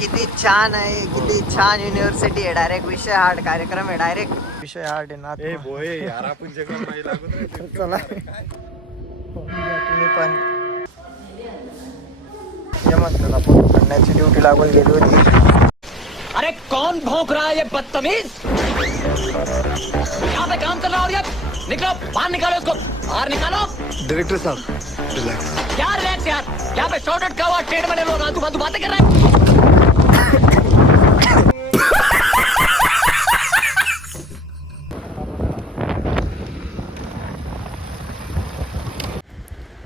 किती छान आहे, किती छान युनिव्हर्सिटी आहे. डायरेक्ट विषय हार्ड कार्यक्रम आहे. डायरेक्ट विषय हार्ड आहे ना. यार आपण जगत नाही लागत चला तुम्ही पण ये म्हणतो आपण करण्याची ड्युटी लागून गेली होती. अरे कौन भौंक रहा है ये बदतमीज? यहाँ पे काम कर रहा हो? निकलो बाहर, निकालो इसको बाहर निकालो. डायरेक्टर साहब रिलैक्स. क्या रिलैक्स यार, यहाँ पे शॉर्ट का हुआ ट्रेड वाले लोग आजू बाजू बातें कर रहे हैं.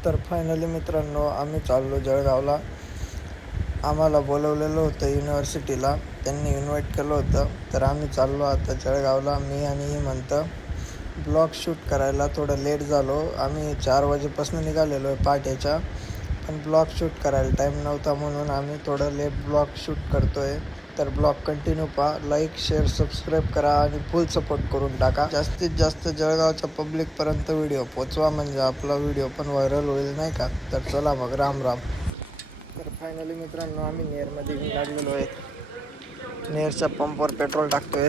तर फायनली मित्रांनो आम्ही चाललो जळगावला. आम्हाला बोलवलेलं होतं युनिव्हर्सिटीला, त्यांनी इन्व्हाइट केलं होतं. तर आम्ही चाललो आता जळगावला. मी आणि म्हणतं ब्लॉग शूट करायला. थोडं लेट झालो. आम्ही 4 वाजेपासून निघालेलो आहे पहाटेच्या, पण ब्लॉग शूट करायला टाईम नव्हता म्हणून आम्ही थोडं लेट ब्लॉग शूट करतो आहे. तर ब्लॉग कंटिन्यू पहा. लाईक शेअर सबस्क्राईब करा आणि फुल सपोर्ट करून टाका. जास्तीत जास्त जळगावच्या पब्लिकपर्यंत व्हिडिओ पोचवा, म्हणजे आपला व्हिडिओ पण व्हायरल होईल नाही का. तर चला मग राम राम. तर फायनली मित्रांनो आम्ही नेरमध्ये येऊन लागलेलो आहे. नेरच्या पंपवर पेट्रोल टाकतो आहे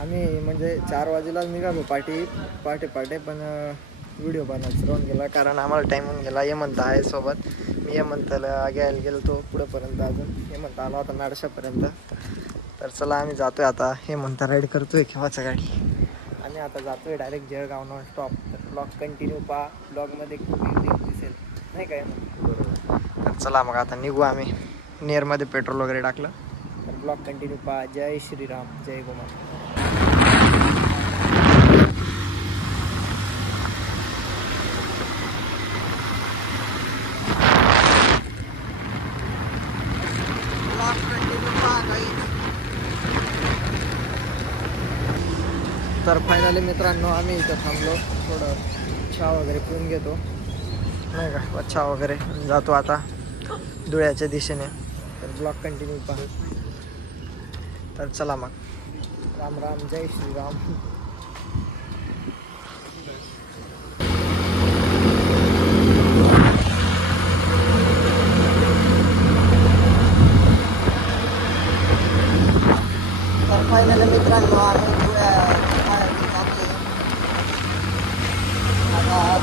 आम्ही. म्हणजे 4 वाजेलाच निघालो पहाटे पण व्हिडिओ बनवायचं राहून गेला, कारण आम्हाला टाईम होऊन गेला. म्हणता आहे सोबत. मी म्हणताला घ्यायला गेलो तो पुढेपर्यंत, अजून म्हणता आला होता नाडशापर्यंत. तर चला आम्ही जातो आहे आता. म्हणता राईड करतो आहे केव्हाचा गाडी. आम्ही आता जातो आहे डायरेक्ट जळगाव नॉन स्टॉप. तर ब्लॉग कंटिन्यू पहा. ब्लॉगमध्ये दिसेल नाही काय. तर चला मग आता निघू आम्ही. नेरमध्ये पेट्रोल वगैरे टाकलं. तर ब्लॉग कंटिन्यू पहा. जय श्रीराम, जय गोमाता. तर फायनली मित्रांनो आम्ही इथं थांबलो. थोडं चहा वगैरे पिऊन घेतो नाही का. चहा वगैरे जातो आता धुळ्याच्या दिशेने. तर ब्लॉग कंटिन्यू पहा. तर चला मग. राम राम, जय श्रीराम. तर फायनली मित्रांनो आम्ही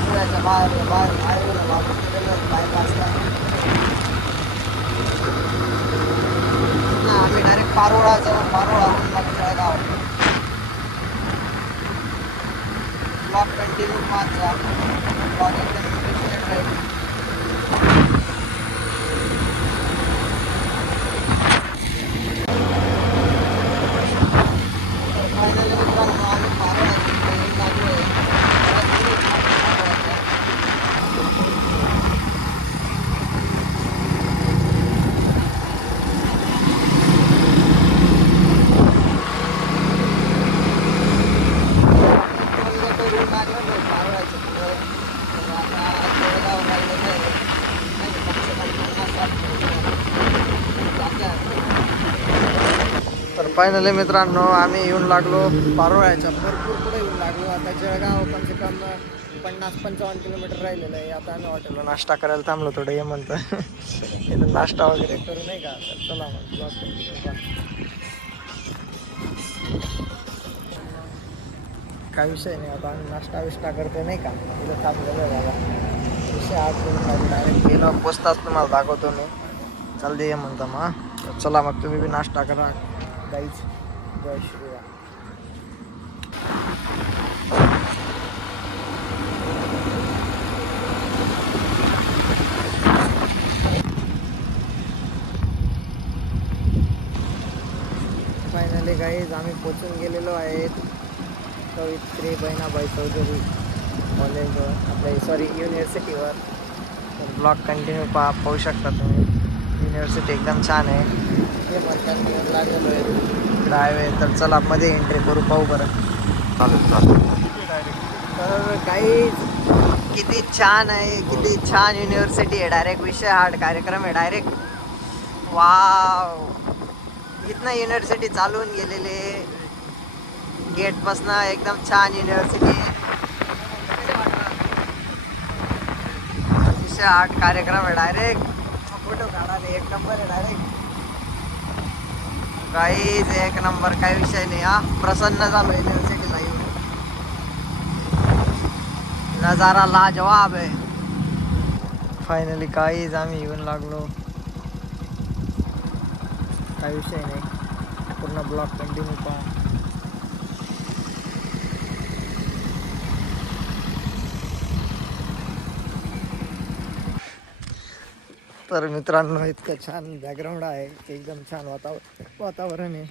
धुळ्याच्या बाहेर आम्ही डायरेक्ट पारोळा जाऊ. पारोळाहून मग जळगाव. ब्लॉग कंटिन्यू माझा. ब्लॉग एकदम इंटरेस्टेड राहील. फायनली मित्रांनो आम्ही पारोळा लागलो आहे. तर फायनली मित्रांनो आम्ही येऊन लागलो पारोळ्याच्या भरपूर पुढे येऊन लागलो. आता जळगाव कमसे कम 50-55 किलोमीटर राहिलेलं आहे. आता आम्ही हॉटेलला नाश्ता करायला थांबलो. थोडं हे म्हणतं इथं नाश्ता वगैरे करू नाही का. तर चला मग काय विषय नाही. आता आम्ही नाश्ता विष्टा करतो नाही का. तिथं थांबलेलं आहे बाबा. विषय आज डायरेक्ट गेला पोचताच तुम्हाला दाखवतो मी. चालते ये म्हणता मग. तर चला मग तुम्ही बी नाश्ता करा गाईज. जय श्रीराम. फायनली गाईज आम्ही पोचून गेलेलो आहे कवित्री बहिणाबाई चौधरी कॉलेजवर, आपल्या युनिव्हर्सिटीवर. तर ब्लॉग कंटिन्यू पाहू शकता तुम्ही. युनिव्हर्सिटी एकदम छान आहे. हे म्हणतात लागलेलो आहे हायवे. तर चला मध्ये एंट्री करू, पाहू बरं. तर गाईज किती छान आहे, किती छान युनिव्हर्सिटी आहे. डायरेक्ट विषय हार्ड कार्यक्रम आहे. Direct wow. इथनं युनिव्हर्सिटी चालवून गेलेले गेटपासनं एकदम छान युनिव्हर्सिटी. विषय हार्ड कार्यक्रम आहे. डायरेक्ट फोटो काढायला एक नंबर आहे. डायरेक्ट काहीच एक नंबर, काही विषय नाही हा. प्रसन्न झालो युनिव्हर्सिटीला येऊन. नजारा लाजवाब आहे. फायनली काहीच आम्ही येऊन लागलो. काही विषय नाही, पूर्ण ब्लॉग कंटिन्यू पहा. तर मित्रांनो इतकं छान बॅकग्राऊंड आहे, एकदम छान वातावरण आहे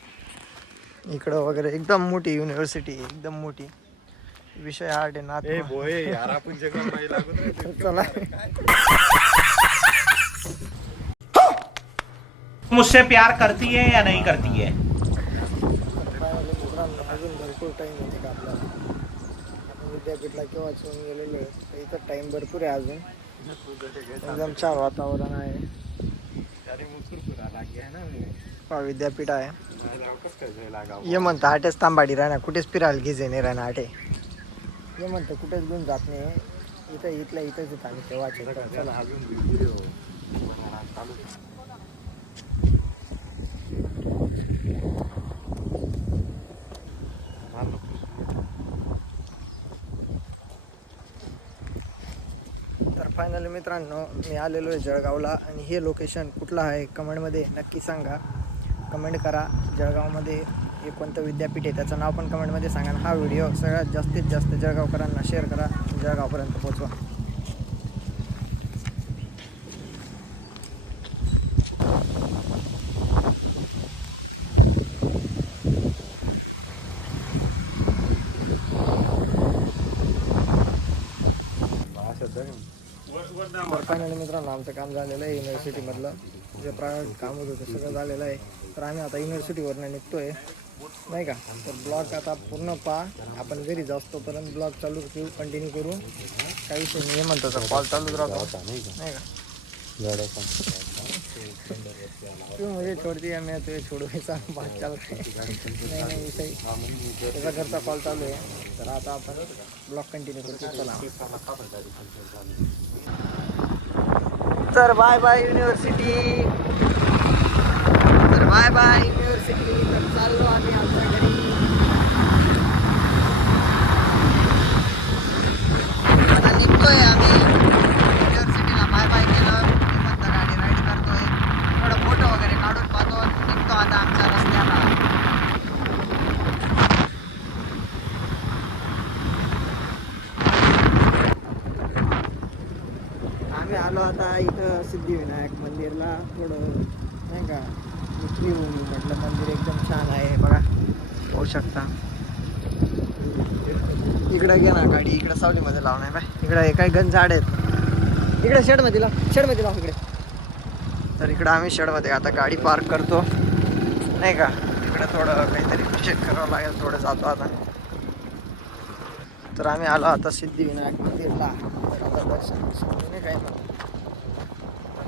इकडं वगैरे. एकदम मोठी युनिव्हर्सिटी, एकदम मोठी. विषय हार्ड आहे ना. ए बोय यार आपण जगला नाही लागत रे. चला मुझसे प्यार करती है या नहीं करती है? मित्रांनो अजून भरपूर टाईम आहे का आपल्याला. आपण विद्यापीठला केव्हाच येऊन गेलेलो आहे, तर इथं टाईम भरपूर आहे अजून. एकदम छान वातावरण आहे. विद्यापीठ आहे. ये म्हणतं आठच तांबाडी राहणार, कुठेच फिरायला घिजे नाही राहणार आठे. ये म्हणतं कुठेच घेऊन जात नाही, इथं इथल्या इथंच येत आम्ही तेव्हाचे. चला तर फायनली मित्रांनो मी आलेलो आहे जळगावला. आणि हे लोकेशन कुठलं आहे कमेंटमध्ये नक्की सांगा. कमेंट करा जळगावमध्ये हे कोणतं विद्यापीठ आहे त्याचं नाव पण कमेंटमध्ये सांगा. आणि हा व्हिडिओ सगळ्यात जास्तीत जास्त जळगावकरांना शेअर करा, जळगावपर्यंत पोहोचवा. फायनली मित्रांनो आमचं काम झालेलं आहे युनिव्हर्सिटीमधलं. जे प्रायव्हेट काम होतं ते सगळं झालेलं आहे. तर आम्ही आता युनिव्हर्सिटीवरनं निघतो आहे नाही का. तर ब्लॉग आता पूर्ण पहा. आपण घरी जाऊ तोपर्यंत ब्लॉग चालू करू, कंटिन्यू करू. काही विषय नाही म्हणतो तर कॉल चालूच राहतो नाही का. तू मुझे छोड़ दिया मैं तुझे छोड़ू ऐसा बात चल रहा है. नाही विषय त्याचा घरचा कॉल चालू आहे. तर आता आपण ब्लॉग कंटिन्यू करतो. चला तर बाय बाय युनिव्हर्सिटी. तर बाय बाय युनिव्हर्सिटी. तर चाललो आम्ही आमच्या घरी. आता निघतोय आम्ही युनिव्हर्सिटीला. बाय बाय केलं म्हणतं गाडी राईड करतोय. थोडं फोटो वगैरे काढून पाहतो. निघतो आता आमच्या रस्त्याला. आम्ही आलो आता इथं सिद्धिविनायक मंदिरला. थोडं नाही का फिरून म्हटलं. मंदिर एकदम छान आहे बघा, होऊ शकता. इकडं घे ना गाडी, इकडं सावलीमध्ये लावणार बाय. इकडं काही गंज झाड आहेत. इकडे शेडमध्ये लाव इकडे. तर इकडं आम्ही शेडमध्ये आता गाडी पार्क करतो नाही का. इकडं थोडं काहीतरी चेक करावं लागेल, थोडं जातो आता. तर आम्ही आलो आता सिद्धिविनायक मंदिरला. तर आता दर्शन नाही काही ना.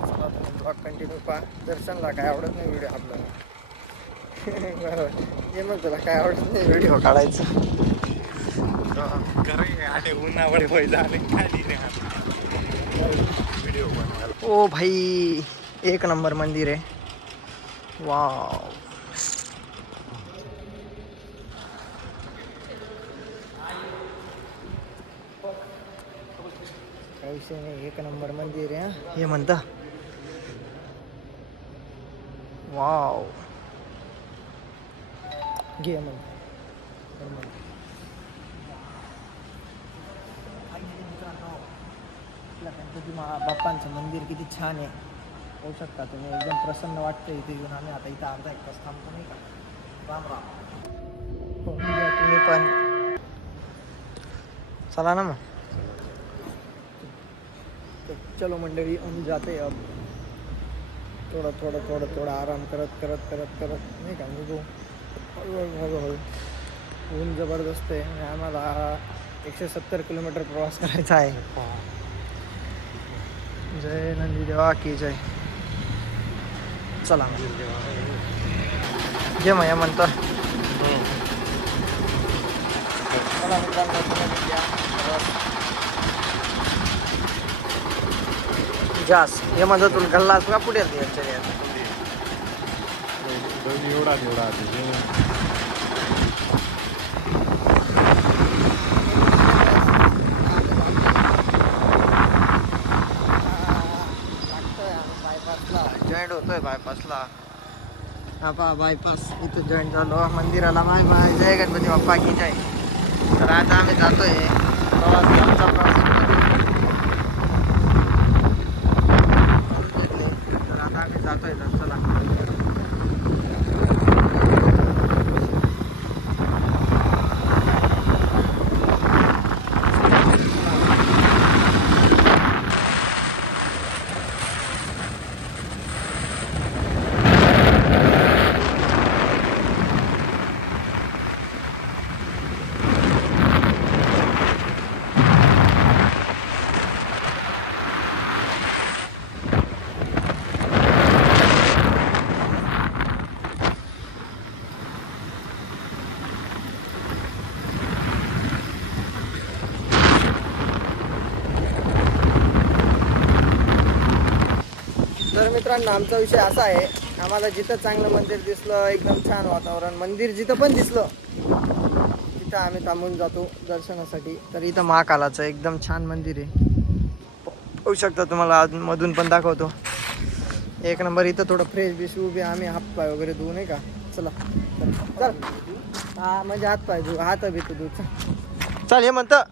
चला तुम्ही ब्लॉग कंटिन्यू पहा. दर्शनला काय आवडत नाही व्हिडिओ आपल्याला. बरोबर हे मग तुला काय आवडत नाही व्हिडिओ काढायचं. ओ भाई एक नंबर मंदिर आहे. वाव काही विषय नाही, एक नंबर मंदिर आहे हे म्हणता. वाव घे मग. गणपती बाप्पांचं मंदिर किती छान आहे, होऊ शकता तुम्ही. एकदम प्रसन्न वाटतं इथे येऊन. आम्ही आता इथं अर्धा एक तास थांबतो नाही का. राम राम. तुम्ही पण चला ना मग. तो चलो मंडळी हम जाते अब. थोडं आराम करत नाही का निघू हळूहळू. ऊन जबरदस्त आहे आणि आम्हाला 170 किलोमीटर प्रवास करायचा आहे. जय नंदीदेवा की जय. चला जे मग म्हणतो. चला मित्रांनो जास हे म्हणतो तुला गल्लास का पुढे एवढा तेवढा जॉईंट होतोय बायपासला. हा पहा बायपास इथं जॉईंट झालो मंदिराला. बाय बाय, जय गणपती बाप्पा की जय. तर आता आम्ही जातोय प्रवास, आमचा प्रवास तर आता आम्ही जातोय. तर चला तर मित्रांनो, आमचा विषय असा आहे, आम्हाला जिथं चांगलं मंदिर दिसलं, एकदम छान वातावरण, मंदिर जिथं पण दिसलं तिथं आम्ही थांबून जातो दर्शनासाठी. तर इथं महाकालाचं एकदम छान मंदिर आहे, होऊ शकता तुम्हाला मधून पण दाखवतो. एक नंबर. इथं थोडं फ्रेश बिश उभे आम्ही हात पाय वगैरे धुवू, नाही का. चला चल. हा म्हणजे हात पाय धुवू, हात बी धुवू. चल हे म्हणतं.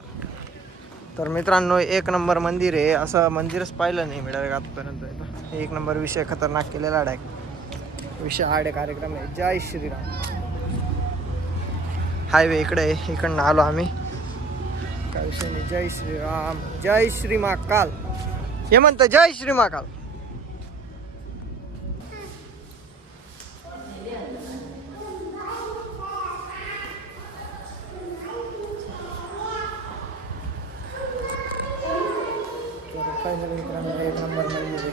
तर मित्रांनो, एक नंबर मंदिर आहे, असं मंदिरच पाहिलं नाही मिळालं आतापर्यंत. एक नंबर विषय खतरनाक केलेला डायरेक्ट विषय आडे कार्यक्रम आहे. जय श्रीराम. हायवे इकडे आहे, इकडनं आलो आम्ही, काय विषय नाही. जय श्रीराम, जय श्री महाकाल. हे म्हणतं जय श्री महाकाल. एक नंबर मंदिर आहे.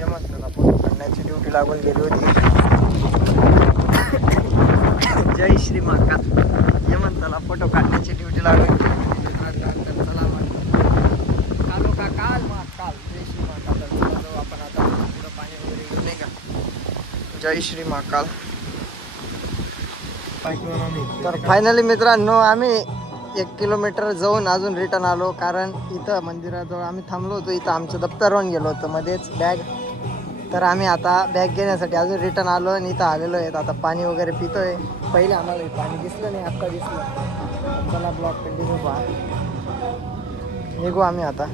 यमंतला फोटो काढण्याची ड्युटी लागून गेली होती. जय श्री महाकाल. यमंतला फोटो काढण्याची ड्युटी लागून गेली होती. चला कालो का काल महाकाल, जय श्री महाकाल. जाऊ आपण आता पुढं पाणी वगैरे घेऊ, नाही का. जय श्री महाकाल. तर फायनली मित्रांनो, आम्ही 1 किलोमीटर जाऊन अजून रिटर्न आलो, कारण इथं मंदिराजवळ आम्ही थांबलो होतो. इथं आमचं दप्तर राहून गेलो होतं मध्येच, बॅग. तर आम्ही आता बॅग घेण्यासाठी अजून रिटर्न आलो आणि इथं आलेलो आहेत. आता पाणी वगैरे पितोय. पहिले आम्हाला पाणी दिसलं नाही, आत्ता दिसलं. चला ब्लॉग कंटिन्यू पहा. निघू आम्ही आता.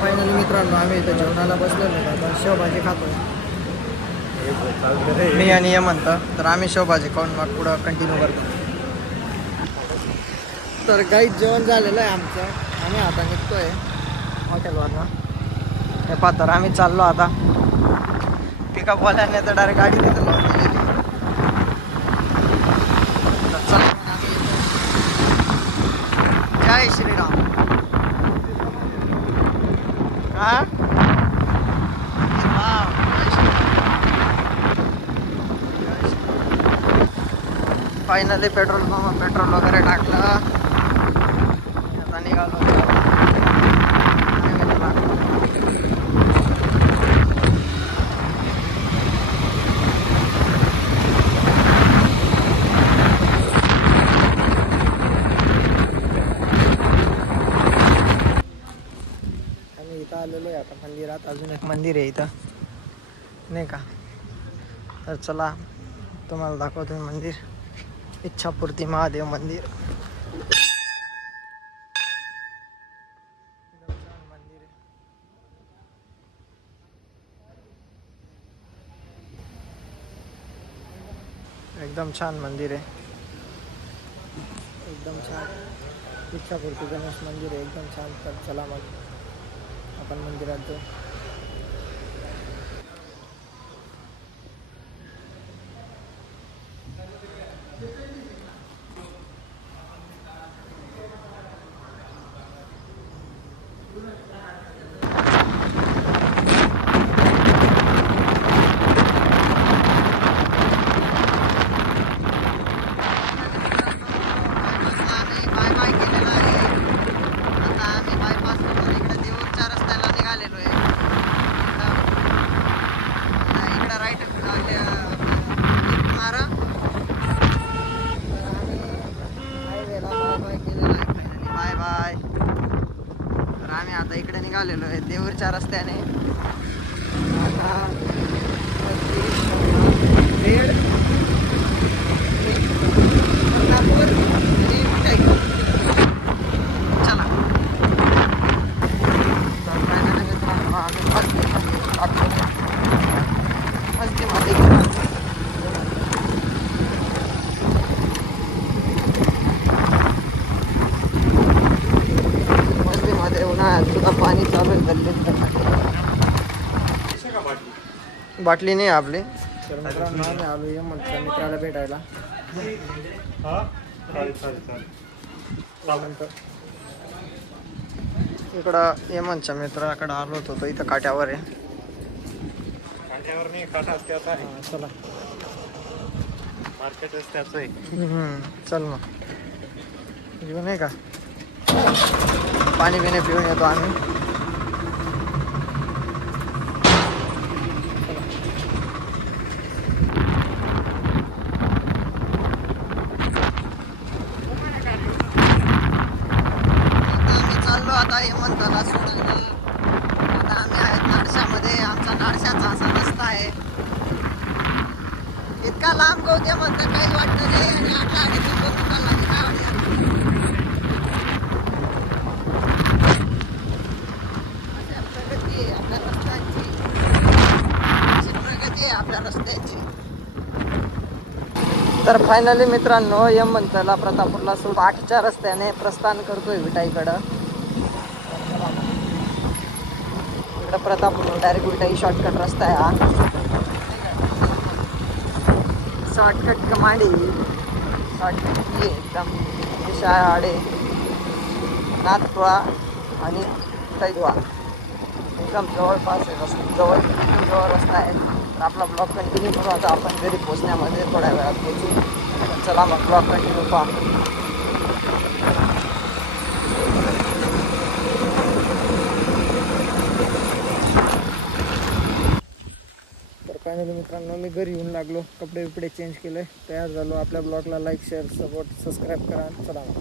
फायनली मित्रांनो, आम्ही इथं जेवणाला बसलेलो आहे. आता शेवभाजी खातोय मी आणि यमंत. तर आम्ही शेवभाजी खाऊन मग पुढं कंटिन्यू करतो. तर काही जेवण झालेलं आहे आमचं, आम्ही आता निघतोय हॉटेलवरनं. हे पहा, तर आम्ही चाललो आता. पिकअप वाल्याने तर डायरेक्ट गाडी तिथं लावून दिलेली. जय श्रीराम. हा फायनली पेट्रोल वगैरे टाकलं. आता निघालो. आम्ही इथं आलेलो आहे आता मंदिरात. अजून एक मंदिर आहे इथं, नाही का. तर चला तुम्हाला दाखवतो मंदिर. इच्छापूर्ती महादेव मंदिर. एकदम छान मंदिर आहे, एकदम छान इच्छापूर्ती गणेश मंदिर आहे, एकदम छान. तर चला मग आपण मंदिरात जाऊ. बाय बाय केलेला आहे. आता आम्ही बायपास करून इकडे देऊरच्या रस्त्याला निघालेलो आहे. इकडं राईट मारा. तर आम्ही हायवेला बाय बाय केलेला आहे. Bye bye. तर आम्ही आता इकडे निघालेलो आहे देऊरच्या रस्त्याने. आता बीड, कोल्हापूर आणि विटाई. चला. तर फायनली मित्रांनो आम्ही मस्तीमध्ये गेलो. मस्तीमध्ये उन्हाळ्यात सुद्धा पाणी चालू आहे गल्लीत. बाटली नाही आपली. तर मित्रांनो आम्ही आलो ये म्हणतो मित्राला भेटायला. नंतर इकडं यमनच्या मित्राकडे आलो होतो तो इथं काट्यावर आहे. काट्यावर नाही, काटाच त्याचा आहे. हा, चला. मार्केटच त्याचं आहे. चल मग घेऊन आहे का पाणी पिणे पिऊन येतो आम्ही. आम्ही चाललो आता हेमंतला सोडायला. आता आम्ही आहेत नाडशामध्ये. आमचा नाडशाचा असा रस्ता आहे. इतका लांब गवते म्हणतात काही वाटत नाही. आणि आटला आणि तिथून निघाला आणि काय वाटत. अशा प्रगती आहे आपल्या रस्त्यांची. अशी प्रगती आहे आपल्या रस्त्यांची. तर फायनली मित्रांनो यमंतला प्रतापूरला सोड 8च्या रस्त्याने प्रस्थान करतोय विटाईकडं. इकडं प्रतापूर डायरेक्ट विटाई शॉर्टकट रस्ता आहे हा. शॉर्टकट कमांडी शॉर्टकट एकदम विशाळे नाथपुळा आणि तैदवा एकदम जवळपास आहे. जवळ रस्ता आहे. तर आपला ब्लॉग कंटिन्यू करू. आता आपण घरी पोहोचण्यामध्ये थोड्या वेळात पोहोचू. तर चला मग ब्लॉग कंटिन्यू पहा. तर फायनली मित्रांनो मी घरी येऊन लागलो. कपडे बिपडे चेंज केले, तयार झालो. आपल्या ब्लॉगला लाईक शेअर सपोर्ट सबस्क्राईब करा. चला मग.